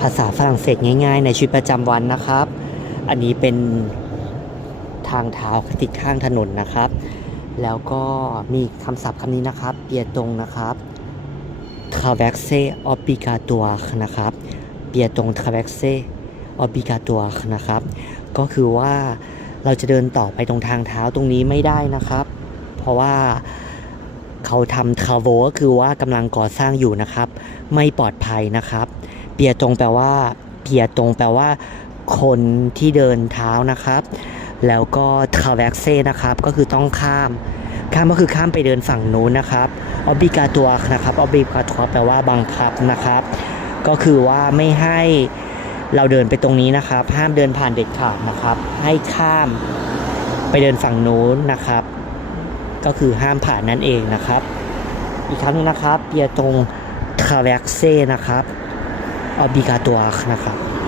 ภาษาฝรั่งเศสง่าย ๆ ในชีวิตประจำวันนะครับ อันนี้เป็นทางเท้าติดข้างถนนนะครับ แล้วก็มีคำศัพท์คำนี้นะครับเปียตรงนะครับ traverse obligatoire นะครับเปียตรง traverse obligatoire นะครับ ก็คือว่าเราจะเดินต่อไปตรงทางเท้าตรงนี้ไม่ได้นะครับ เพราะว่าเขาทำทราโวก็คือว่ากำลังก่อสร้างอยู่นะครับ ไม่ปลอดภัยนะครับ ปียตรงแปลว่าเปียตรงแปลว่า คนที่เดินเท้านะครับ แล้วก็ traverse นะครับ ก็คือต้องข้าม ข้ามก็คือข้ามไปเดินฝั่งนู้นนะครับ obligatoire นะครับ obligatoire แปลว่าบังคับนะครับ ก็คือว่าไม่ให้เราเดินไปตรงนี้นะครับ ห้ามเดินผ่านเด็ดขาดนะครับ ให้ข้ามไปเดินฝั่งนู้นนะครับ ก็คือห้ามผ่านนั่นเองนะครับ อีกครั้งนะครับเปียตรง traverse นะครับ อบิกาตัวนะครับ